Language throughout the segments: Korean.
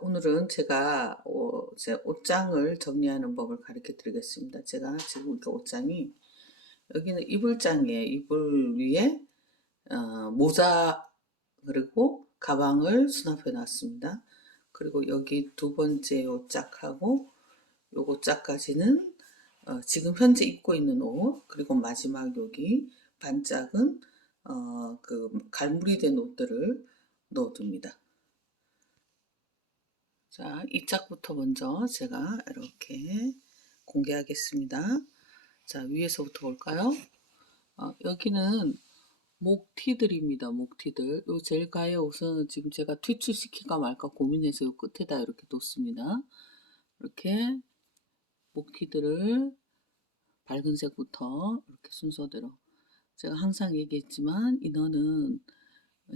오늘은 제가 제 옷장을 정리하는 법을 가르쳐 드리겠습니다. 제가 지금 그 옷장이 여기는 이불장이에요. 이불 위에 모자 그리고 가방을 수납해 놨습니다. 그리고 여기 두 번째 요 짝하고 요거 짝까지는 지금 현재 입고 있는 옷, 그리고 마지막 여기 반짝은 그 갈무리 된 옷들을 넣어둡니다. 자, 이 짝부터 먼저 제가 이렇게 공개하겠습니다. 자, 위에서부터 볼까요? 여기는 목티들입니다. 목티들. 요 제일 가의 옷은 지금 제가 퇴출시킬까 말까 고민해서 요 끝에다 이렇게 뒀습니다. 이렇게 목티들을 밝은 색부터 이렇게 순서대로. 제가 항상 얘기했지만 인어는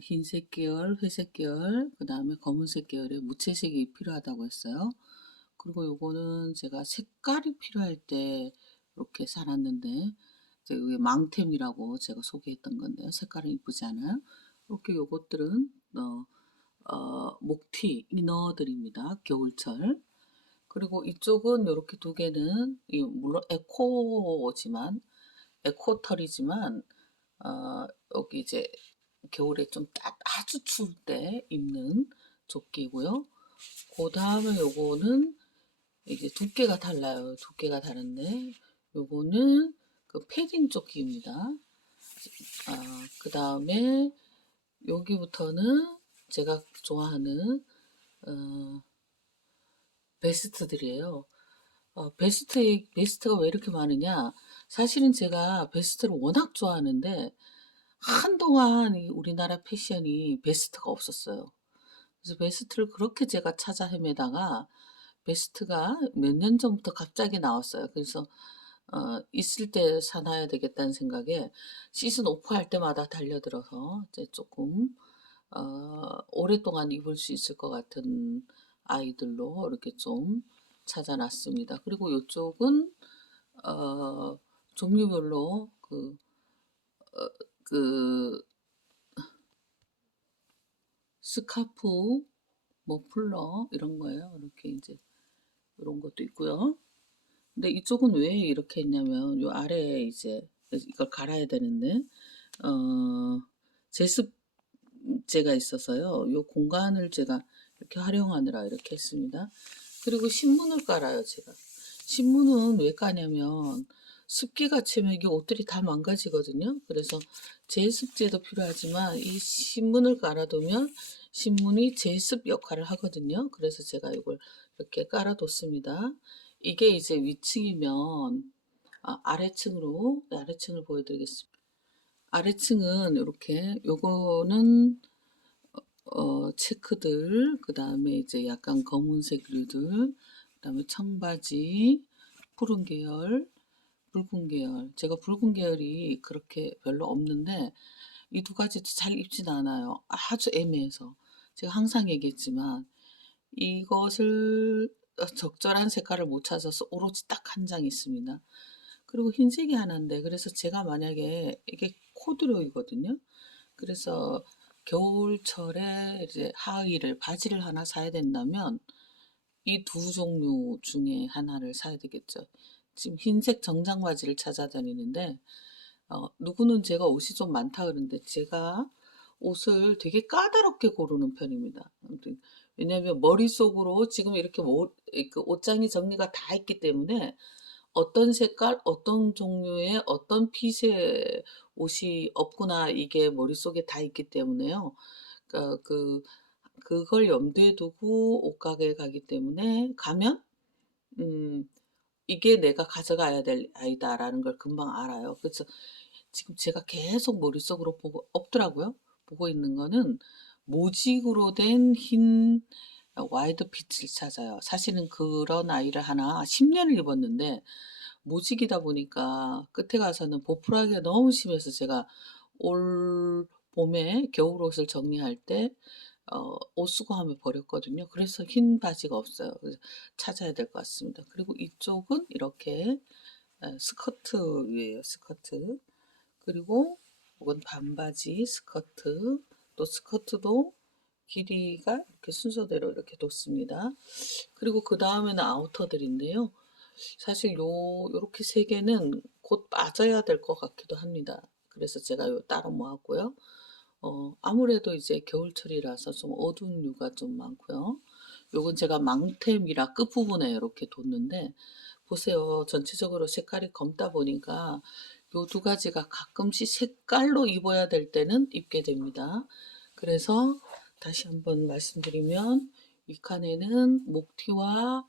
흰색 계열, 회색 계열, 그 다음에 검은색 계열의 무채색이 필요하다고 했어요. 그리고 요거는 제가 색깔이 필요할 때 이렇게 사놨는데, 이게 망템이라고 제가 소개했던 건데요. 색깔은 이쁘지 않아요? 이렇게 요것들은 목티 이너들입니다. 겨울철. 그리고 이쪽은 이렇게 두 개는 물론 에코지만 에코털이지만 여기 이제 겨울에 좀 아주 추울 때 입는 조끼고요. 그 다음에 요거는 이게 두께가 달라요. 두께가 다른데 요거는 그 패딩 조끼입니다. 그 다음에 여기부터는 제가 좋아하는 베스트들이에요. 베스트가 왜 이렇게 많으냐? 사실은 제가 베스트를 워낙 좋아하는데 한동안 이 우리나라 패션이 베스트가 없었어요. 그래서 베스트를 그렇게 제가 찾아 헤매다가 베스트가 몇 년 전부터 갑자기 나왔어요. 그래서 있을 때 사놔야 되겠다는 생각에 시즌 오프할 때마다 달려들어서 이제 조금 오랫동안 입을 수 있을 것 같은 아이들로 이렇게 좀 찾아놨습니다. 그리고 이쪽은 어, 종류별로 그 스카프, 머플러 이런 거예요. 이렇게 이제 이런 것도 있고요. 근데 이쪽은 왜 이렇게 했냐면 요 아래에 이제 이걸 갈아야 되는데 어, 제습제가 있어서요. 요 공간을 제가 이렇게 활용하느라 이렇게 했습니다. 그리고 신문을 깔아요, 제가. 신문은 왜 까냐면 습기가 차면 이 옷들이 다 망가지거든요. 그래서 제습제도 필요하지만 이 신문을 깔아두면 신문이 제습 역할을 하거든요. 그래서 제가 이걸 이렇게 깔아뒀습니다. 이게 이제 위층이면 아래층을 보여드리겠습니다. 아래층은 이렇게 요거는 체크들, 그 다음에 이제 약간 검은색 류들, 그 다음에 청바지, 푸른 계열, 붉은 계열. 제가 붉은 계열이 그렇게 별로 없는데 이 두 가지 잘 입진 않아요. 아주 애매해서. 제가 항상 얘기했지만 이것을 적절한 색깔을 못 찾아서 오로지 딱 한 장 있습니다. 그리고 흰색이 하나인데 그래서 제가 만약에 이게 코듀로이거든요. 그래서 겨울철에 이제 하의를 바지를 하나 사야 된다면 이 두 종류 중에 하나를 사야 되겠죠. 지금 흰색 정장 바지를 찾아다니는데 누구는 제가 옷이 좀 많다 그러는데 제가 옷을 되게 까다롭게 고르는 편입니다. 아무튼 왜냐하면 머릿속으로 지금 이렇게 그 옷장이 정리가 다 있기 때문에 어떤 색깔, 어떤 종류의 어떤 핏의 옷이 없구나 이게 머릿속에 다 있기 때문에요. 그러니까 그걸 염두에 두고 옷가게에 가기 때문에 가면 음, 이게 내가 가져가야 될 아이다라는 걸 금방 알아요. 그래서 지금 제가 계속 머릿속으로 보고 없더라고요. 보고 있는 거는 모직으로 된 흰 와이드 핏을 찾아요. 사실은 그런 아이를 하나 10년을 입었는데 모직이다 보니까 끝에 가서는 보풀하기가 너무 심해서 제가 올 봄에 겨울 옷을 정리할 때 옷수거하며 버렸거든요. 그래서 흰 바지가 없어요. 그래서 찾아야 될 것 같습니다. 그리고 이쪽은 이렇게 스커트예요. 스커트. 그리고 이건 반바지, 스커트. 또 스커트도 길이가 이렇게 순서대로 이렇게 뒀습니다. 그리고 그 다음에는 아우터들인데요. 사실 요렇게 세 개는 곧 빠져야 될 것 같기도 합니다. 그래서 제가 요 따로 모았고요. 아무래도 이제 겨울철이라서 좀 어두운 류가 좀 많고요. 요건 제가 망템이라 끝부분에 이렇게 뒀는데 보세요. 전체적으로 색깔이 검다 보니까 요 두 가지가 가끔씩 색깔로 입어야 될 때는 입게 됩니다. 그래서 다시 한번 말씀드리면 이 칸에는 목티와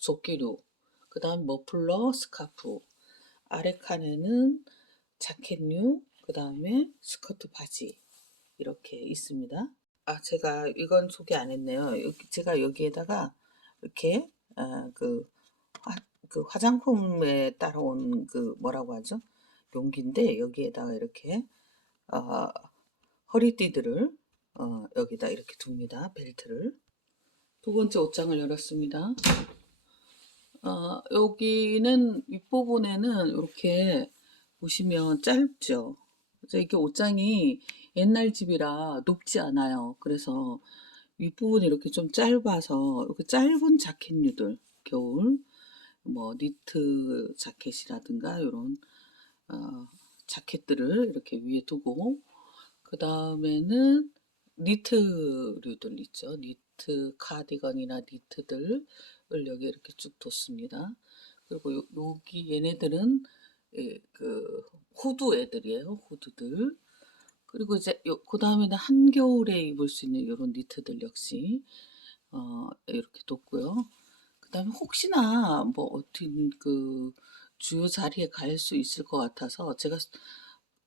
조끼류, 그 다음 머플러, 스카프, 아래 칸에는 자켓류, 그 다음에 스커트 바지 이렇게 있습니다. 제가 이건 소개 안 했네요. 제가 여기에다가 이렇게 그, 그 화장품에 따라온 그 뭐라고 하죠? 용기인데 여기에다가 이렇게 어, 허리띠들을 여기다 이렇게 둡니다. 벨트를. 두 번째 옷장을 열었습니다. 여기는 윗부분에는 이렇게 보시면 짧죠. 그래서 이게 옷장이 옛날 집이라 높지 않아요. 그래서 윗부분이 이렇게 좀 짧아서 이렇게 짧은 자켓류들, 겨울 뭐 니트 자켓이라든가 이런 자켓들을 이렇게 위에 두고 그 다음에는 니트류들 있죠. 니트 카디건이나 니트들을 여기 이렇게 쭉 뒀습니다. 그리고 여기 얘네들은 그 후드 애들이에요. 후드들. 그리고 이제 그 다음에는 한겨울에 입을 수 있는 이런 니트들 역시 이렇게 뒀고요. 그 다음에 혹시나 뭐 어떤 그 주요 자리에 갈 수 있을 것 같아서 제가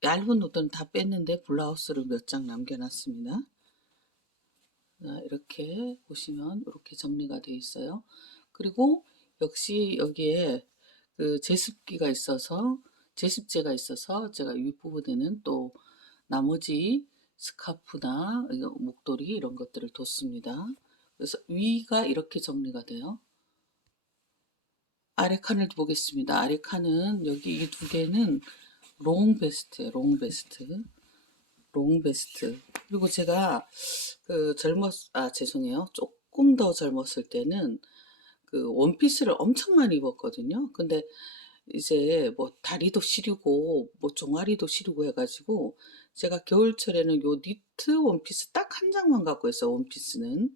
얇은 옷들은 다 뺐는데 블라우스를 몇 장 남겨놨습니다. 이렇게 보시면 이렇게 정리가 되어 있어요. 그리고 역시 여기에 그 제습기가 있어서 제습제가 있어서 제가 윗부분에는 또 나머지 스카프나 목도리 이런 것들을 뒀습니다. 그래서 위가 이렇게 정리가 돼요. 아래 칸을 보겠습니다. 아래 칸은 여기 이 두 개는 롱 베스트예요. 롱 베스트. 롱 베스트. 그리고 제가 그 죄송해요. 조금 더 젊었을 때는 그 원피스를 엄청 많이 입었거든요. 근데 이제 뭐 다리도 시리고 뭐 종아리도 시리고 해가지고 제가 겨울철에는 요 니트 원피스 딱 한 장만 갖고 있어요. 원피스는.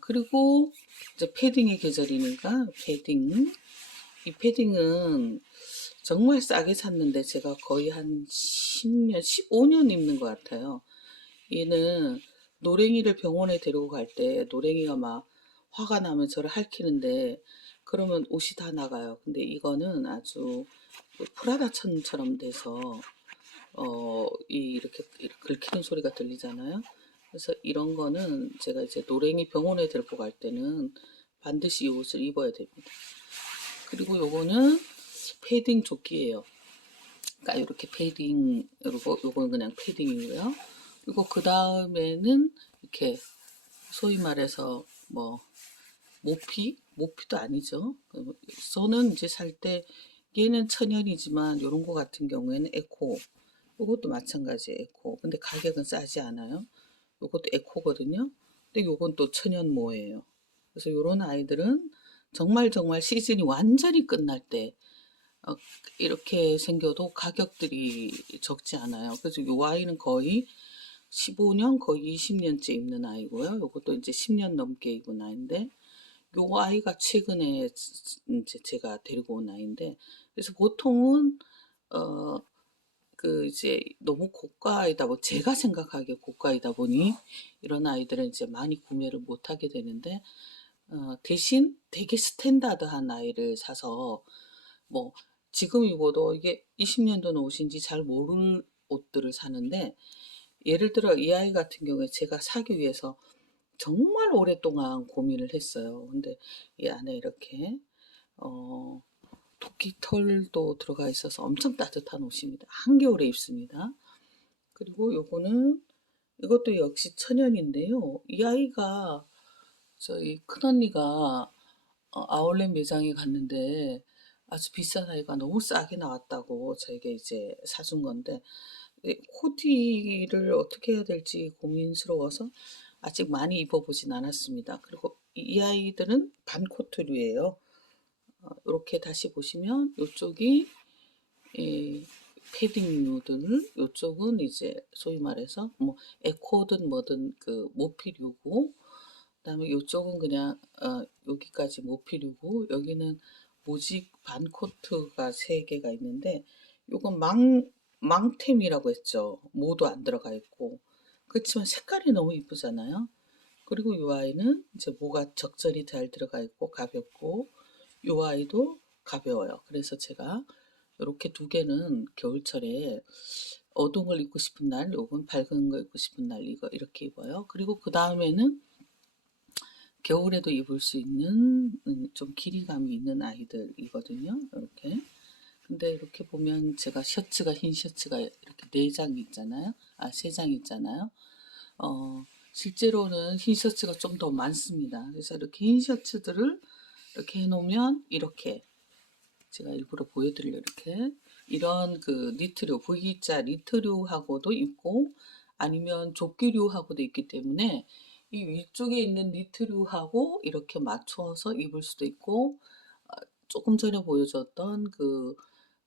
그리고 이제 패딩의 계절이니까 패딩. 이 패딩은 정말 싸게 샀는데 제가 거의 한 10년, 15년 입는 것 같아요. 얘는 노랭이를 병원에 데리고 갈 때 노랭이가 막 화가 나면 저를 핥히는데 그러면 옷이 다 나가요. 근데 이거는 아주 그 프라다 천처럼 돼서 이렇게 긁히는 소리가 들리잖아요. 그래서 이런 거는 제가 이제 노랭이 병원에 데리고 갈 때는 반드시 이 옷을 입어야 됩니다. 그리고 요거는 패딩 조끼예요. 그러니까 이렇게 패딩, 그리고 요거는 그냥 패딩이고요. 그리고 그 다음에는 이렇게 소위 말해서 뭐 모피도 아니죠. 저는 이제 살 때 얘는 천연이지만 요런 거 같은 경우에는 에코, 요것도 마찬가지 에코. 근데 가격은 싸지 않아요. 요것도 에코거든요. 근데 요건 또 천연모예요. 그래서 요런 아이들은 정말 정말 시즌이 완전히 끝날 때 이렇게 생겨도 가격들이 적지 않아요. 그래서 요 아이는 거의 15년, 거의 20년째 입는 아이고요. 요것도 이제 10년 넘게 입은 아이인데, 요 아이가 최근에 이제 제가 데리고 온 아이인데, 그래서 보통은, 이제 너무 고가이다, 뭐 제가 생각하기에 고가이다 보니, 이런 아이들은 이제 많이 구매를 못 하게 되는데, 대신 되게 스탠다드한 아이를 사서, 뭐, 지금 입어도 이게 20년 전 옷인지 잘 모를 옷들을 사는데, 예를 들어 이 아이 같은 경우에 제가 사기 위해서 정말 오랫동안 고민을 했어요. 근데 이 안에 이렇게 어, 토끼 털도 들어가 있어서 엄청 따뜻한 옷입니다. 한겨울에 입습니다. 그리고 요거는 이것도 역시 천연인데요. 이 아이가 저희 큰언니가 아울렛 매장에 갔는데 아주 비싼 아이가 너무 싸게 나왔다고 저에게 이제 사준 건데 코디를 어떻게 해야 될지 고민스러워서 아직 많이 입어보진 않았습니다. 그리고 이 아이들은 반코트류예요. 이렇게 다시 보시면 이쪽이 패딩류들, 이쪽은 이제 소위 말해서 뭐 에코든 뭐든 그 모피류고, 그다음에 이쪽은 그냥 여기까지 모피류고, 여기는 모직 반코트가 3개가 있는데, 요건 망템이라고 했죠. 모도 안 들어가 있고. 그렇지만 색깔이 너무 이쁘잖아요. 그리고 이 아이는 이제 모가 적절히 잘 들어가 있고 가볍고, 이 아이도 가벼워요. 그래서 제가 이렇게 2개는 겨울철에 어두운 걸 입고 싶은 날, 요건 밝은 거 입고 싶은 날 이거 이렇게 입어요. 그리고 그 다음에는 겨울에도 입을 수 있는 좀 길이감이 있는 아이들이거든요. 이렇게. 근데 이렇게 보면 제가 셔츠가 흰 셔츠가 이렇게 4장 있잖아요. 3장 있잖아요. 실제로는 흰 셔츠가 좀 더 많습니다. 그래서 이렇게 흰 셔츠들을 이렇게 해놓으면 이렇게 제가 일부러 보여드리려고 이렇게 이런 그 니트류, V자 니트류하고도 입고 아니면 조끼류하고도 있기 때문에 이 위쪽에 있는 니트류하고 이렇게 맞춰서 입을 수도 있고, 조금 전에 보여줬던 그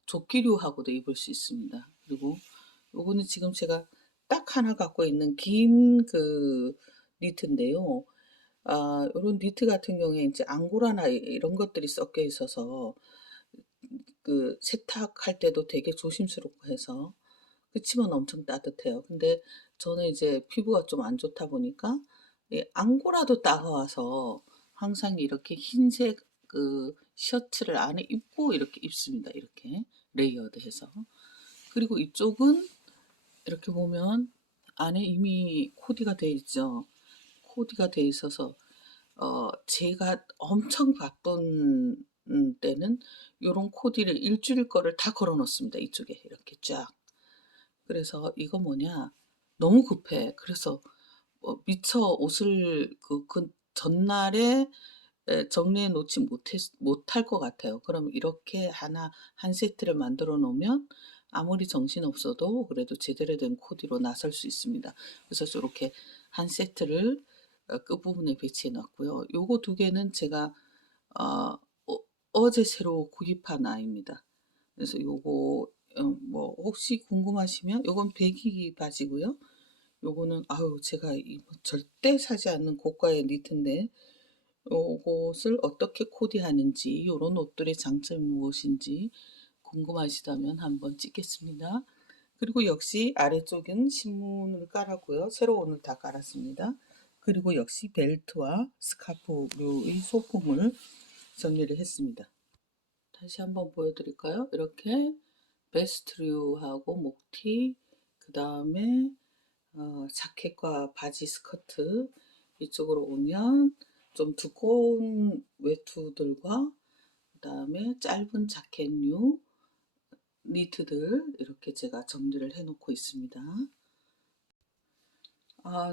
조끼류하고도 입을 수 있습니다. 그리고 요거는 지금 제가 딱 하나 갖고 있는 긴 그 니트인데요. 요런 니트 같은 경우에 이제 앙고라나 이런 것들이 섞여 있어서 그 세탁할 때도 되게 조심스럽고 해서, 그치만 엄청 따뜻해요. 근데 저는 이제 피부가 좀 안 좋다 보니까 앙고라도 따가워서 항상 이렇게 흰색 그 셔츠를 안에 입고 이렇게 입습니다. 이렇게 레이어드해서. 그리고 이쪽은 이렇게 보면 안에 이미 코디가 돼 있죠. 코디가 돼 있어서 제가 엄청 바쁜 때는 요런 코디를 일주일 거를 다 걸어 놓습니다. 이쪽에 이렇게 쫙. 그래서 이거 뭐냐, 너무 급해. 그래서 미처 옷을 그 전날에 정리해 놓지 못할 것 같아요. 그럼 이렇게 한 세트를 만들어 놓으면 아무리 정신 없어도 그래도 제대로 된 코디로 나설 수 있습니다. 그래서 이렇게 한 세트를 끝부분에 배치해 놨고요. 요거 2개는 제가 어, 어제 새로 구입한 아이입니다. 그래서 요거 뭐 혹시 궁금하시면 요건 배기 바지고요. 요거는 아유 제가 이거 절대 사지 않는 고가의 니트인데 요것을 어떻게 코디하는지, 요런 옷들의 장점이 무엇인지 궁금하시다면 한번 찍겠습니다. 그리고 역시 아래쪽은 신문을 깔았고요. 새로 오늘 다 깔았습니다. 그리고 역시 벨트와 스카프류의 소품을 정리를 했습니다. 다시 한번 보여드릴까요? 이렇게 베스트류하고 목티, 그 다음에 자켓과 바지 스커트, 이쪽으로 오면 좀 두꺼운 외투들과 그 다음에 짧은 자켓류 니트들 이렇게 제가 정리를 해 놓고 있습니다.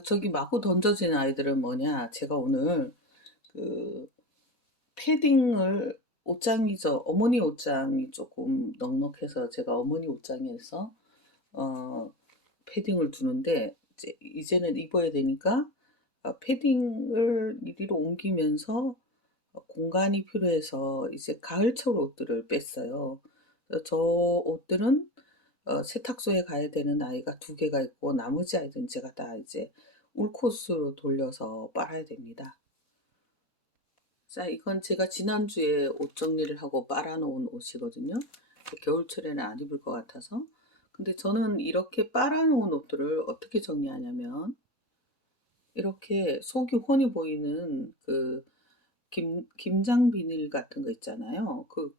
저기 마구 던져진 아이들은 뭐냐, 제가 오늘 그 패딩을, 옷장이죠. 어머니 옷장이 조금 넉넉해서 제가 어머니 옷장에서 패딩을 두는데, 이제는 입어야 되니까 패딩을 이리로 옮기면서 공간이 필요해서 이제 가을철 옷들을 뺐어요. 저 옷들은 세탁소에 가야 되는 아이가 2개가 있고, 나머지 아이들은 제가 다 이제 울코스로 돌려서 빨아야 됩니다. 자, 이건 제가 지난주에 옷 정리를 하고 빨아놓은 옷이거든요. 겨울철에는 안 입을 것 같아서. 근데 저는 이렇게 빨아놓은 옷들을 어떻게 정리하냐면, 이렇게 속이 훤히 보이는 그 김장 비닐 같은 거 있잖아요. 그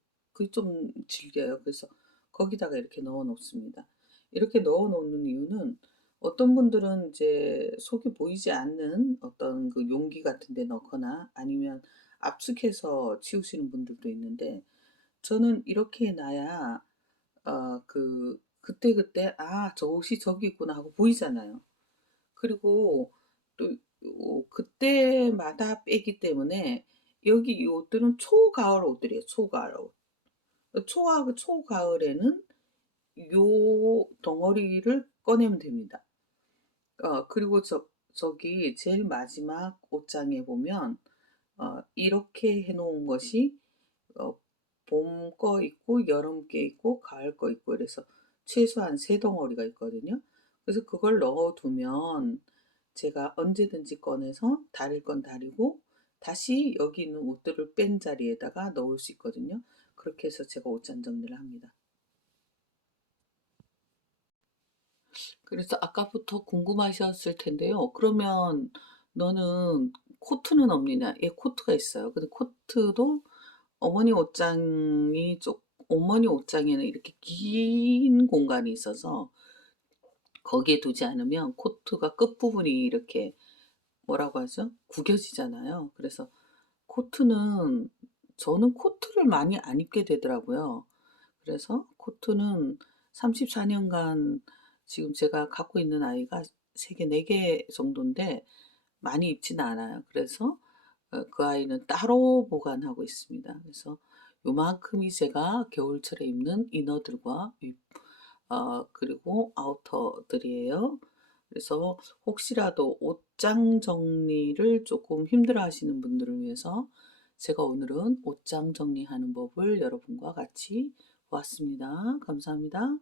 좀 질겨요. 그래서 거기다가 이렇게 넣어 놓습니다. 이렇게 넣어 놓는 이유는, 어떤 분들은 이제 속이 보이지 않는 어떤 그 용기 같은 데 넣거나 아니면 압축해서 치우시는 분들도 있는데, 저는 이렇게 해 놔야 그때그때 '아 저 옷이 저기 있구나.' 하고 보이잖아요. 그리고 또 그때마다 빼기 때문에, 여기 이 옷들은 초가을 옷들이에요. 초가을 옷. 초가을에는 요 덩어리를 꺼내면 됩니다. 그리고 저기 제일 마지막 옷장에 보면 이렇게 해놓은 것이 봄 거 있고 여름 게 있고 가을 거 있고 그래서 최소한 세 덩어리가 있거든요. 그래서 그걸 넣어두면 제가 언제든지 꺼내서 다릴 건 다리고 다시 여기 있는 옷들을 뺀 자리에다가 넣을 수 있거든요. 그렇게 해서 제가 옷장 정리를 합니다. 그래서 아까부터 궁금하셨을 텐데요. 그러면 너는 코트는 없느냐? 예, 코트가 있어요. 근데 코트도 어머니 옷장이 어머니 옷장에는 이렇게 긴 공간이 있어서 거기에 두지 않으면 코트가 끝부분이 이렇게 뭐라고 하죠? 구겨지잖아요. 그래서 코트는 저는 코트를 많이 안 입게 되더라고요. 그래서 코트는 34년간 지금 제가 갖고 있는 아이가 3개, 4개 정도인데 많이 입지는 않아요. 그래서 그 아이는 따로 보관하고 있습니다. 그래서 요만큼이 제가 겨울철에 입는 이너들과 그리고 아우터들이에요. 그래서 혹시라도 옷장 정리를 조금 힘들어 하시는 분들을 위해서 제가 오늘은 옷장 정리하는 법을 여러분과 같이 보았습니다. 감사합니다.